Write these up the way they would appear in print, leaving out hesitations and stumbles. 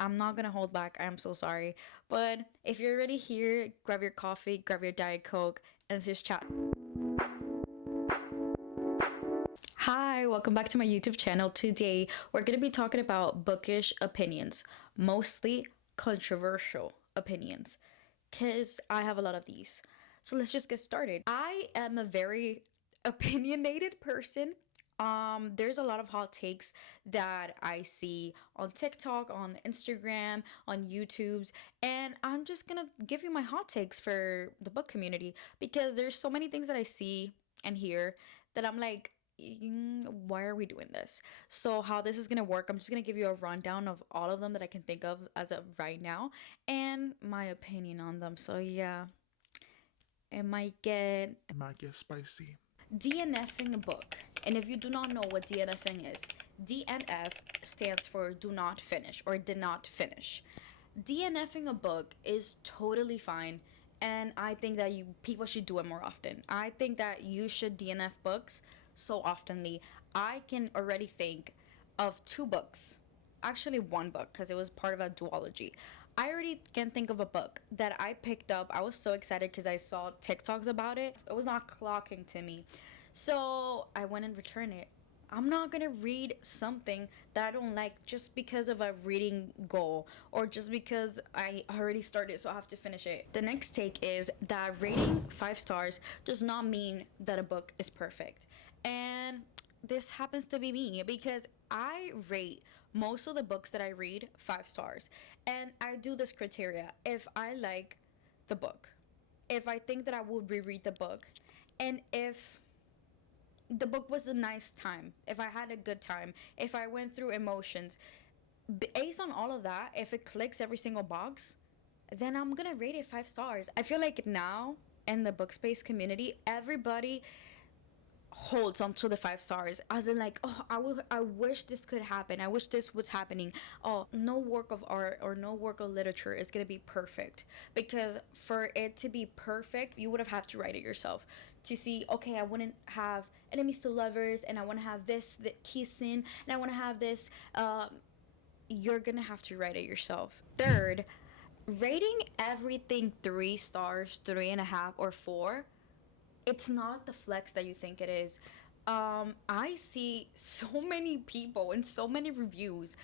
I'm not gonna hold back. I'm so sorry. But if you're already here, grab your coffee, grab your Diet Coke, and let's just chat. Hi, welcome back to my YouTube channel. Today, we're gonna be talking about bookish opinions, mostly controversial opinions, because I have a lot of these. So let's just get started. I am a very opinionated person. There's a lot of hot takes that I see on TikTok, on Instagram, on YouTube's, and I'm just gonna give you my hot takes for the book community because there's so many things that I see and hear that I'm like, why are we doing this? So how this is gonna work, I'm just gonna give you a rundown of all of them that I can think of as of right now and my opinion on them. So yeah, it might get spicy. DNFing a book. And if you do not know what DNFing is, DNF stands for do not finish or did not finish. DNFing a book is totally fine, and I think that you people should do it more often. I think that you should DNF books so oftenly. I can already think of two books, actually one book because it was part of a duology. I already can think of a book that I picked up. I was so excited because I saw TikToks about it. It was not clocking to me, so I went and returned it. I'm not gonna read something that I don't like just because of a reading goal or just because I already started, so I have to finish it. The next take is that rating 5 stars does not mean that a book is perfect. And this happens to be me because I rate most of the books that I read 5 stars. And I do this criteria. If I like the book, if I think that I would reread the book, and if the book was a nice time, if I had a good time, if I went through emotions, based on all of that, if it clicks every single box, then I'm gonna rate it 5 stars. I feel like now in the book space community, everybody holds onto the 5 stars as in like, oh, I wish this could happen, I wish this was happening. Oh, no work of art or no work of literature is going to be perfect, because for it to be perfect you would have had to write it yourself to see, okay, I wouldn't have enemies to lovers, and I want to have this the kissing, and I want to have this you're gonna have to write it yourself. Third, rating everything 3 stars, 3.5, or 4, it's not the flex that you think it is. I see so many people and so many reviews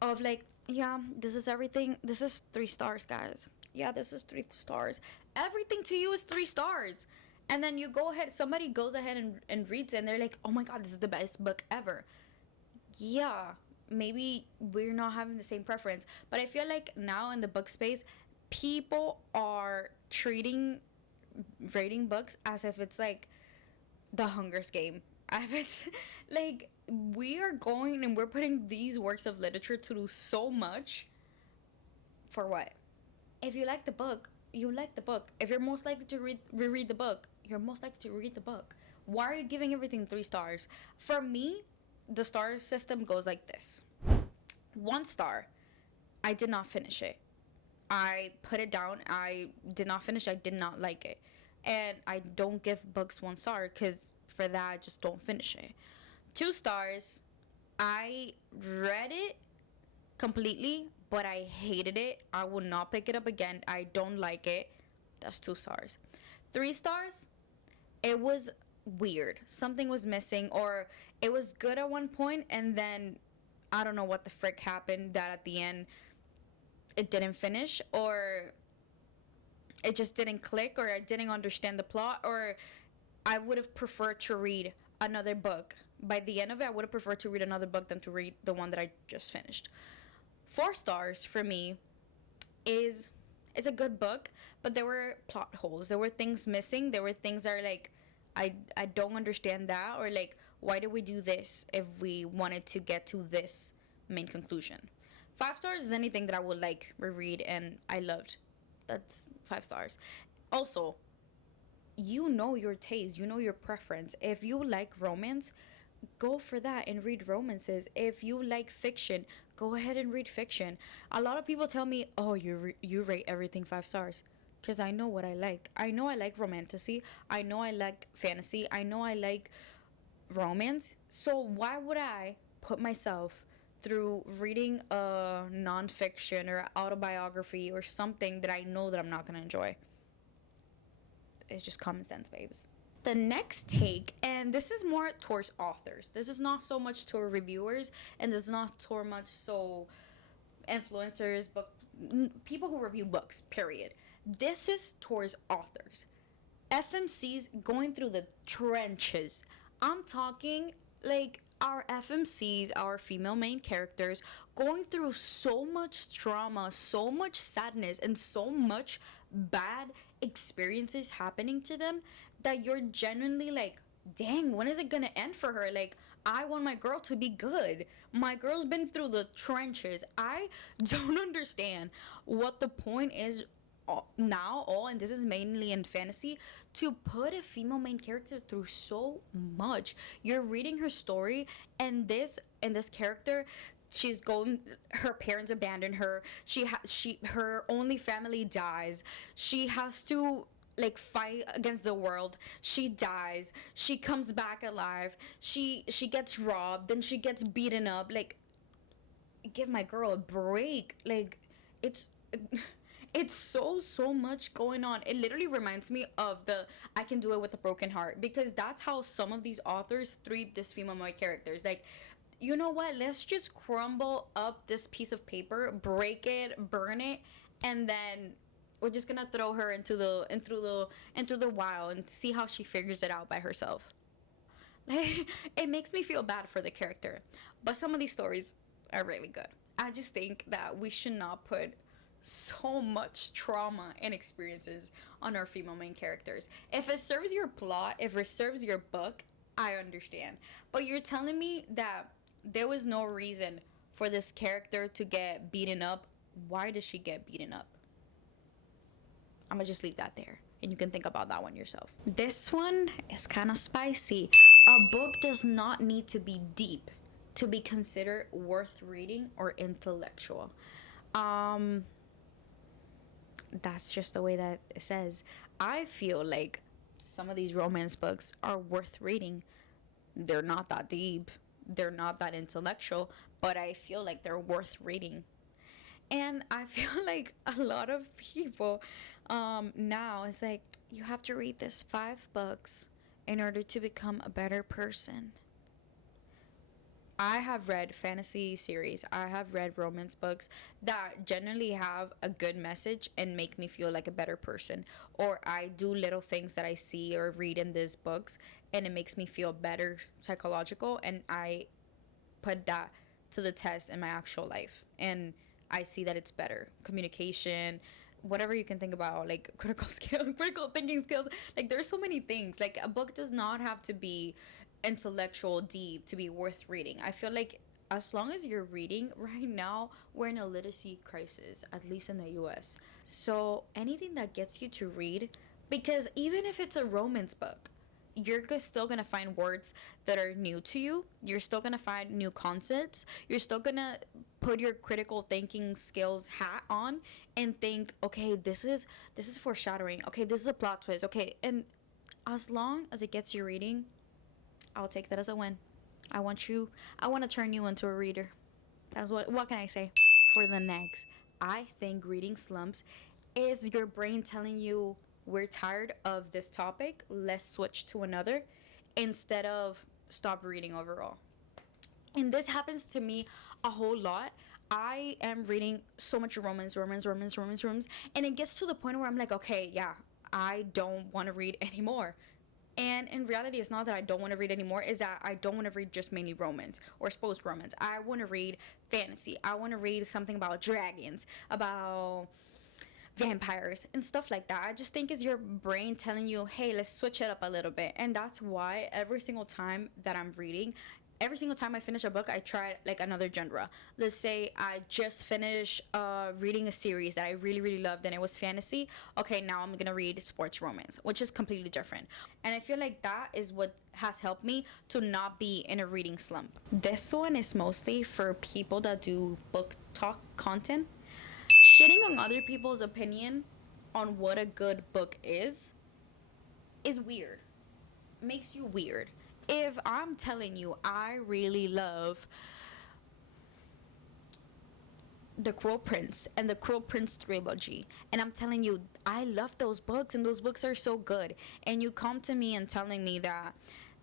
of like, yeah, this is everything. This is 3 stars, guys. Yeah, this is 3 stars. Everything to you is 3 stars. And then you go ahead, somebody goes ahead and reads it, and they're like, oh my god, this is the best book ever. Yeah, maybe we're not having the same preference, but I feel like now in the book space, people are treating rating books as if it's like the Hunger's Game. If it's like we are going and we're putting these works of literature to do so much for what? If you like the book, you like the book. If you're most likely to reread the book, you're most likely to read the book. Why are you giving everything 3 stars? For me, the star system goes like this: 1 star, I did not finish it. I put it down. I did not finish. I did not like it. And I don't give books 1 star because for that, I just don't finish it. 2 stars, I read it completely, but I hated it. I will not pick it up again. I don't like it. That's 2 stars. 3 stars, it was weird. Something was missing, or it was good at one point, and then I don't know what the frick happened that at the end it didn't finish, or it just didn't click, or I didn't understand the plot, or I would have preferred to read another book. By the end of it, I would have preferred to read another book than to read the one that I just finished. 4 stars for me is it's a good book, but there were plot holes. There were things missing. There were things that are like, I don't understand that, or like, why did we do this if we wanted to get to this main conclusion? 5 stars is anything that I would like reread and I loved. That's 5 stars. Also, you know your taste, you know your preference. If you like romance, go for that and read romances. If you like fiction, go ahead and read fiction. A lot of people tell me, "Oh, you rate everything 5 stars." Cuz I know what I like. I know I like romantasy. I know I like fantasy. I know I like romance. So why would I put myself through reading a nonfiction or autobiography or something that I know that I'm not gonna enjoy. It's just common sense, babes. The next take, and this is more towards authors. This is not so much to reviewers, and this is not so much so influencers, but people who review books, period. This is towards authors. FMCs going through the trenches. I'm talking like our FMCs, our female main characters, going through so much trauma, so much sadness, and so much bad experiences happening to them that you're genuinely like, dang, when is it gonna end for her? Like, I want my girl to be good. My girl's been through the trenches. I don't understand what the point is now, and this is mainly in fantasy, to put a female main character through so much. You're reading her story, and this character, she's going, her parents abandon her, her only family dies, she has to like fight against the world, she dies, she comes back alive, she gets robbed, then she gets beaten up. Like, give my girl a break. Like, it's it's so much going on. It literally reminds me of the I Can Do It With a Broken Heart, because that's how some of these authors treat this female main characters. Like, you know what, let's just crumble up this piece of paper, break it, burn it, and then we're just gonna throw her into the wild and see how she figures it out by herself. Like, it makes me feel bad for the character, but some of these stories are really good. I just think that we should not put so much trauma and experiences on our female main characters. If it serves your plot, if it serves your book, I understand. But you're telling me that there was no reason for this character to get beaten up. Why does she get beaten up? I'm gonna just leave that there, and you can think about that one yourself. This one is kind of spicy. A book does not need to be deep to be considered worth reading or intellectual. That's just the way that it says. I feel like some of these romance books are worth reading. They're not that deep, they're not that intellectual, but I feel like they're worth reading. And I feel like a lot of people now it's like, you have to read this 5 books in order to become a better person. I have read fantasy series, I have read romance books that generally have a good message and make me feel like a better person. Or I do little things that I see or read in these books and it makes me feel better psychological, and I put that to the test in my actual life. And I see that it's better. Communication, whatever you can think about, like critical skill, critical thinking skills. Like, there's so many things. Like, a book does not have to be intellectual deep to be worth reading. I feel like as long as you're reading, right now we're in a literacy crisis, at least in the US. So anything that gets you to read, because even if it's a romance book, you're still gonna find words that are new to you. You're still gonna find new concepts. You're still gonna put your critical thinking skills hat on and think, okay, this is foreshadowing. Okay, this is a plot twist. Okay, and as long as it gets you reading, I'll take that as a win. I want to turn you into a reader. That's what can I say? For the next, I think reading slumps is your brain telling you, we're tired of this topic, let's switch to another, instead of stop reading overall. And this happens to me a whole lot. I am reading so much romance, and it gets to the point where I'm like, okay, yeah, I don't want to read anymore. And in reality, it's not that I don't want to read anymore, it's that I don't want to read just mainly romance or supposed romance. I want to read fantasy. I want to read something about dragons, about vampires and stuff like that. I just think it's your brain telling you, hey, let's switch it up a little bit. And that's why every single time that I'm reading, every single time I finish a book, I try like another genre. Let's say I just finished reading a series that I really loved and it was fantasy. Okay, now I'm gonna read sports romance, which is completely different. And I feel like that is what has helped me to not be in a reading slump. This one is mostly for people that do book talk content. Shitting on other people's opinion on what a good book is weird. Makes you weird. If I'm telling you I really love The Cruel Prince and the Cruel Prince trilogy. And I'm telling you, I love those books and those books are so good. And you come to me and telling me that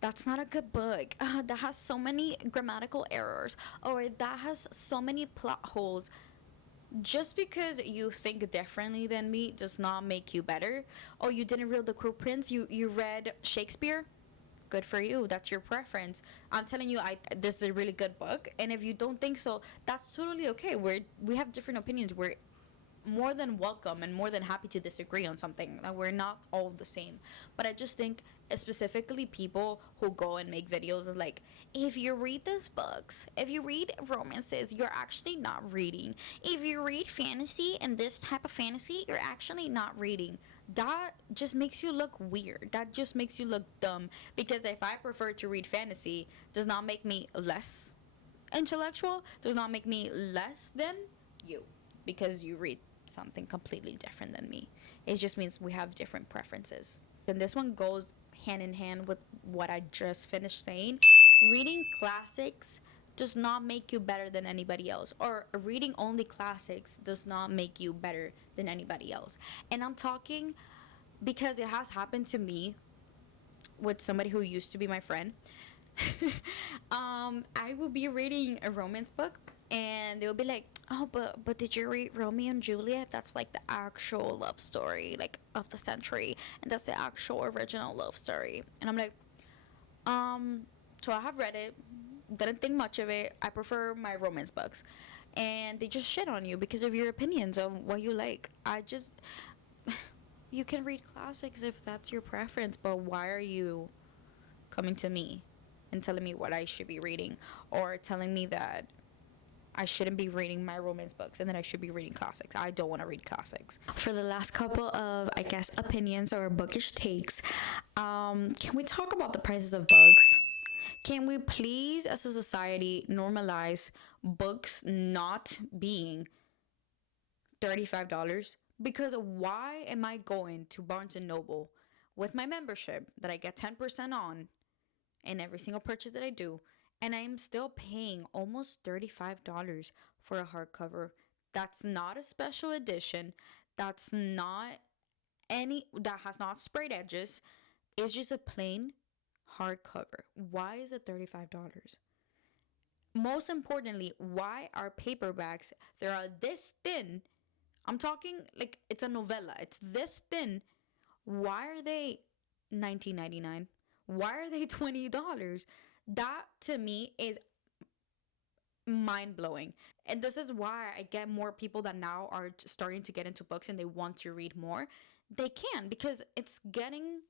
that's not a good book. That has so many grammatical errors, or that has so many plot holes. Just because you think differently than me does not make you better. Oh, you didn't read The Cruel Prince? You read Shakespeare? Good for you. That's your preference. I'm telling you, this is a really good book, and if you don't think so, that's totally okay. We have different opinions. We're more than welcome and more than happy to disagree on something. Like, we're not all the same. But I just think specifically people who go and make videos is like, if you read these books, if you read romances, you're actually not reading. If you read fantasy and this type of fantasy, you're actually not reading. That just makes you look weird. That just makes you look dumb. Because if I prefer to read fantasy, does not make me less intellectual, does not make me less than you, because you read something completely different than me. It just means we have different preferences. And this one goes hand in hand with what I just finished saying. Reading classics does not make you better than anybody else, or reading only classics does not make you better than anybody else. And I'm talking because it has happened to me with somebody who used to be my friend. I would be reading a romance book and they would be like, oh, but did you read Romeo and Juliet? That's like the actual love story, like, of the century, and that's the actual original love story. And I'm like, so I have read it, didn't think much of it. I prefer my romance books. And they just shit on you because of your opinions on what you like. You can read classics if that's your preference, but why are you coming to me and telling me what I should be reading, or telling me that I shouldn't be reading my romance books and that I should be reading classics? I don't want to read classics. For the last couple of, I guess, opinions or bookish takes, can we talk about the prices of books? Can we please, as a society, normalize books not being $35? Because why am I going to Barnes and Noble with my membership that I get 10% on in every single purchase that I do, and I'm still paying almost $35 for a hardcover? That's not a special edition. That's not that has not sprayed edges. It's just a plain hardcover. Why is it $35? Most importantly, why are paperbacks that are this thin? I'm talking like it's a novella. It's this thin. Why are they $19.99? Why are they $20? That to me is mind blowing. And this is why I get more people that now are starting to get into books and they want to read more. They can, because it's getting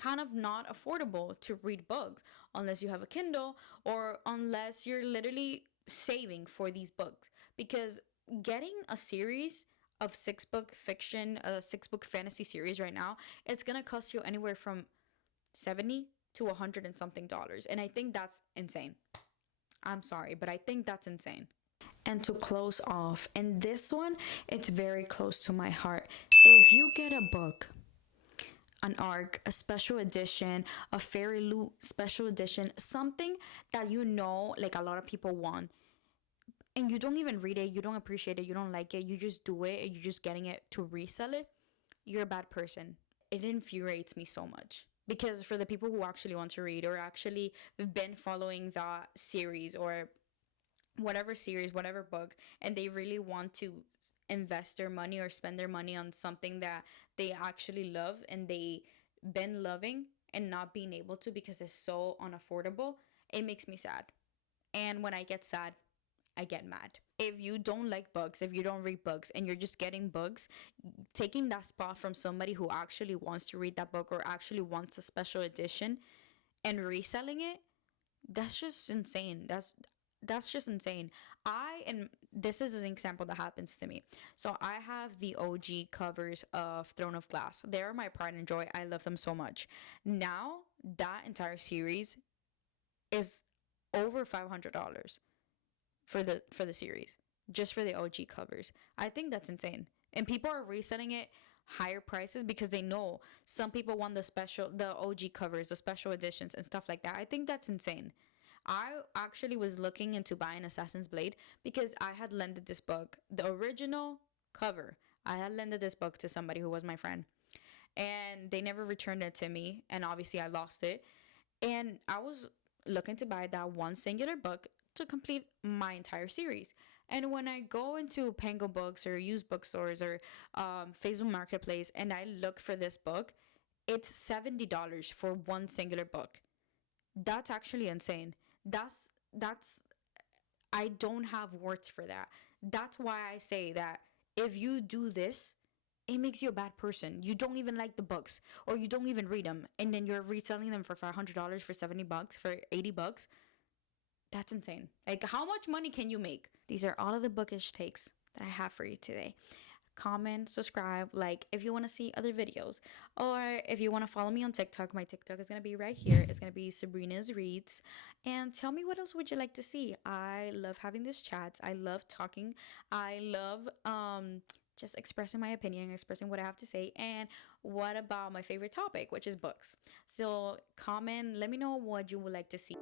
kind of not affordable to read books unless you have a Kindle, or unless you're literally saving for these books. Because getting a series of 6-book fiction, a 6-book fantasy series right now, it's gonna cost you anywhere from 70 to 100 and something dollars. And I think that's insane. I'm sorry, but I think that's insane. And to close off, and this one, it's very close to my heart. If you get a book, an ARC, a special edition, a Fairy Loot special edition, something that you know, like, a lot of people want, and you don't even read it, you don't appreciate it, you don't like it, you just do it, and you're just getting it to resell it, you're a bad person. It infuriates me so much. Because for the people who actually want to read, or actually been following that series, or whatever series, whatever book, and they really want to invest their money or spend their money on something that they actually love and they been loving and not being able to because it's so unaffordable, it makes me sad. And when I get sad, I get mad. If you don't like books, if you don't read books, and you're just getting books, taking that spot from somebody who actually wants to read that book or actually wants a special edition and reselling it, that's just insane. That's just insane. And this is an example that happens to me. So I have the OG covers of Throne of Glass. They're my pride and joy. I love them so much. Now that entire series is over $500 for the series, just for the OG covers. I think that's insane. And people are reselling it higher prices because they know some people want the OG covers, the special editions and stuff like that. I think that's insane. I actually was looking into buying Assassin's Blade because I had lended this book, the original cover. I had lended this book to somebody who was my friend, and they never returned it to me, and obviously I lost it. And I was looking to buy that one singular book to complete my entire series. And when I go into Pango Books or used bookstores or Facebook Marketplace and I look for this book, it's $70 for one singular book. That's actually insane. That's I don't have words for that. That's why I say that if you do this, it makes you a bad person. You don't even like the books or you don't even read them and then you're reselling them for $500 for $70 for $80. That's insane. Like, how much money can you make? These are all of the bookish takes that I have for you today. Comment, subscribe, like if you want to see other videos, or if you want to follow me on TikTok. My TikTok is going to be right here. It's going to be Sabrina's Reads. And tell me, what else would you like to see? I love having this chat. I love talking. I love just expressing my opinion, expressing what I have to say. And what about my favorite topic, which is books? So comment, let me know what you would like to see.